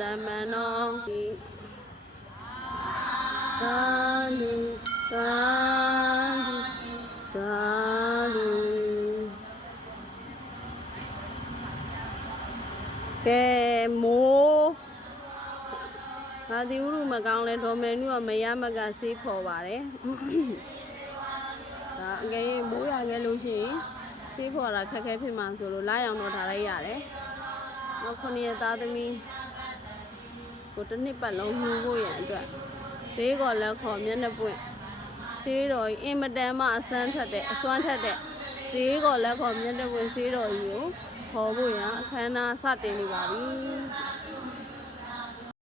သမနောသာလူသာလူသာလူကဲမိုးဘာဒီဥရုမကောင်းလဲဒေါ်မယ်နုကမရမကဆေးဖော်ပါတယ်ဒါအကယ်မိုးရခဲ့လို့ရှိရင်ဆေးဖော်တာခက်ခဲဖြစ်မှာဆိုလို့လာရောက်တော့ထားလိုက်ရတယ်နောက်9ရက်သားသမီးကိုတစ်နှစ်ပတ်လုံးမှုဖို့ရန်အတွက်ဈေးကောလက်ခေါ်မျက်နှာပွင့်ဈေးတော်အင်မတန်မှအစွမ်းထက်တဲ့ဈေးကောလက်ခေါ်မျက်နှာပွင့်ဈေးတော်ကြီးကိုခေါ်ဖို့ရန်အခမ်းအနားစတင်နေပါပြီ